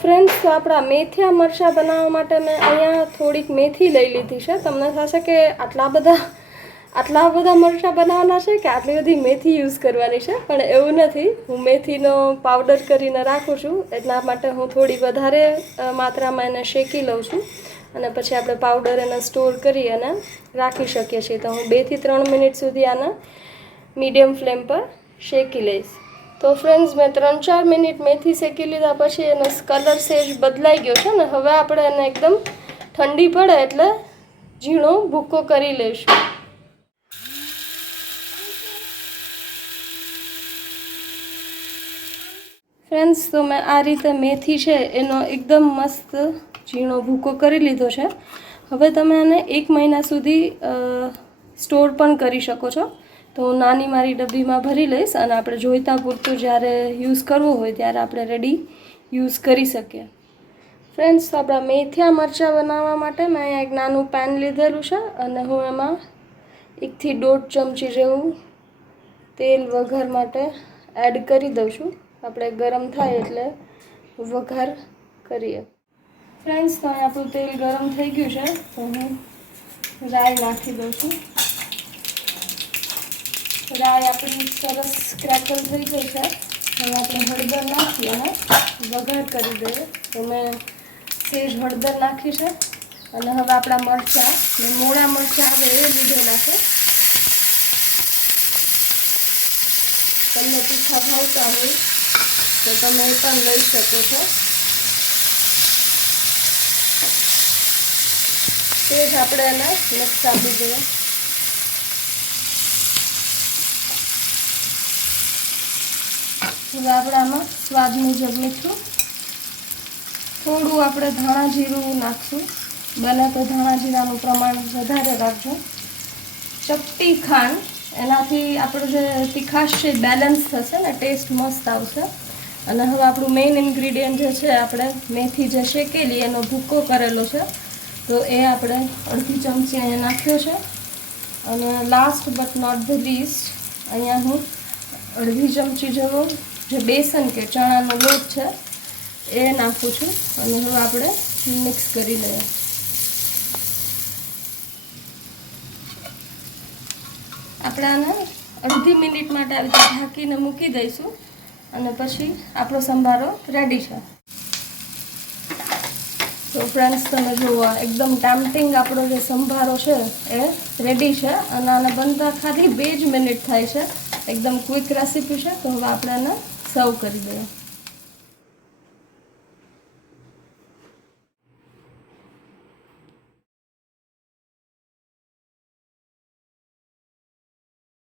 Friends તો આપણા મેથીયા મરચાં બનાવવા માટે મેં અહીંયા થોડીક મેથી લઈ લીધી છે. તમને થશે કે આટલા બધા આટલા બધા મરચાં બનાવવાના છે કે આટલી બધી મેથી યુઝ કરવાની છે. પણ એવું નથી. હું મેથીનો પાવડર કરીને રાખું છું. એટલા માટે હું થોડી વધારે માત્રામાં એને શેકી લઉં છું. અને પછી આપણે પાવડર એને સ્ટોર કરી અને રાખી શકીએ છીએ. તો હું બેથી ત્રણ મિનિટ સુધી આને મીડિયમ ફ્લેમ પર શેકી લઈશ. તો ફ્રેન્ડ્સ મેં ત્રણ ચાર મિનિટ મેથી શેકી લીધા, પછી એનો કલર સેજ બદલાઈ ગયો છે ને, હવે આપણે એને એકદમ ઠંડી પડે એટલે ઝીણો ભૂકો કરી લઈશું. ફ્રેન્ડ્સ તો મેં આ રીતે મેથી છે, એનો એકદમ મસ્ત ઝીણો ભૂકો કરી લીધો છે. હવે તમે આને એક મહિના સુધી સ્ટોર પણ કરી શકો છો. તો હું નાની મારી ડબ્બીમાં ભરી લઈશ અને આપણે જોઈતા પૂરતું જ્યારે યુઝ કરવું હોય ત્યારે આપણે રેડી યુઝ કરી શકીએ. ફ્રેન્ડ્સ, તો આપણા મેથિયા મરચાં બનાવવા માટે મેં અહીંયા એક નાનું પેન લીધેલું છે અને હું એમાં એકથી દોઢ ચમચી જેવું તેલ વઘાર માટે એડ કરી દઉં છું. આપણે ગરમ થાય એટલે વઘાર કરીએ. ફ્રેન્ડ્સ, તો અહીંયા આપણું તેલ ગરમ થઈ ગયું છે, તો હું રાઈ નાખી દઉં છું. રાઈ આપણી સરસ ક્રેકલ થઈ ગઈ છે હવે આપણે હળદર નાખી અને વઘાર કરી દઈએ તો મેં સેજ હળદર નાખી છે અને હવે આપણા મરચાં મેં મોડા મરચાં આવે એ લીધેલા છે તમને તીખા ભાવતા હોય તો તમે એ પણ લઈ શકો છો તે જ આપણે એને મિક્સ આપી દઈએ આમાં સ્વાદ મુજબ મીઠું થોડું આપણે ધાણા જીરું નાખશું. બને તો ધાણા જીરાનું પ્રમાણ વધારે રાખજો. ચપટી ખાંડ, એનાથી આપણું જે તીખાશ છે બેલેન્સ થશે ને ટેસ્ટ મસ્ત આવશે. અને હવે આપણું મેઇન ઇન્ગ્રીડિયન્ટ જે છે, આપણે મેથી જે શેકેલી, એનો ભૂક્કો કરેલો છે. તો એ આપણે અડધી ચમચી અહીંયા નાખ્યો છે. અને last but not the least અહીંયા હું અડધી ચમચી જેવો જે બેસન કે ચણાનો લોટ છે, એ નાખું છું અને હવે આપણે મિક્સ કરી લઈએ. આપણે આને અડધી મિનિટ માટે આવી રીતે ઢાંકીને મૂકી દઈશું અને પછી આપણો સંભારો રેડી છે. તો ફ્રેન્ડ્સ તમે જુઓ એકદમ ટામટિંગ આપણો જે સંભારો છે, એ રેડી છે અને આને બનતા ખાલી બે જ મિનિટ થાય છે. એકદમ ક્વિક રેસીપી છે તો હવે આપણે એને સર્વ કરી દઈએ.